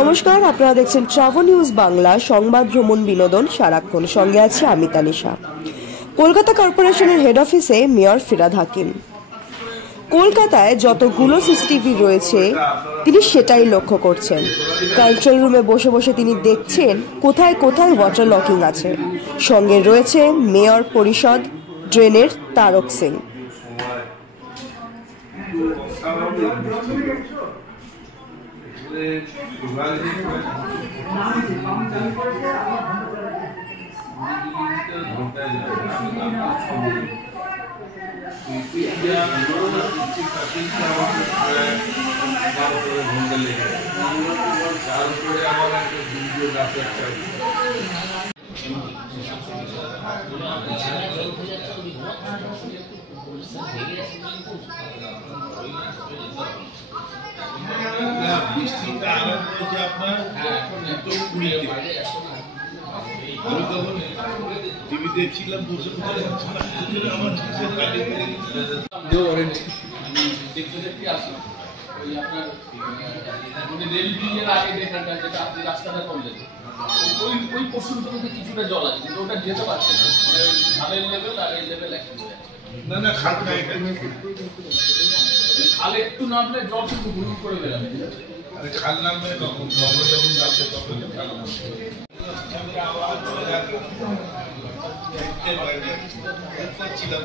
নমস্কার, আপনারা দেখছেন ট্রাভেল নিউজ বাংলা, সংবাদ, ভ্রমণ, বিনোদন সারাক্ষণ। সঙ্গে আছি আমি তানিশা। কলকাতা কর্পোরেশনের হেড অফিসে মেয়র ফিরহাদ হাকিম। কলকাতায় যতগুলো সিসিটিভি রয়েছে তিনি সেটাই লক্ষ্য করছেন। কন্ট্রোল রুমে বসে বসে তিনি দেখছেন কোথায় কোথায় ওয়াটার লকিং আছে। সঙ্গে রয়েছে মেয়র পরিষদ ড্রেনের তারক সিং। বৃষ্টিটা আরম্ভ হয়েছে আপনার আমি তখন টিভি দেখছিলাম বসে আমার রেল ব্রিজের আগে যেখানটা যেটা আপনি রাস্তাটা করলেন ওই পশুগুলোতে কিছুটা জল আছে কিন্তু ওটা যেতে পারছে না, মানে ঢালের লেভেল আর এই লেভেল একই হয়ে যাচ্ছে। না খাল নাই, খালে একটু নামলে জল কিন্তু হুড় করে বেরোবে। খাল নামবে তখন যখন যাবে তখন ছিলাম।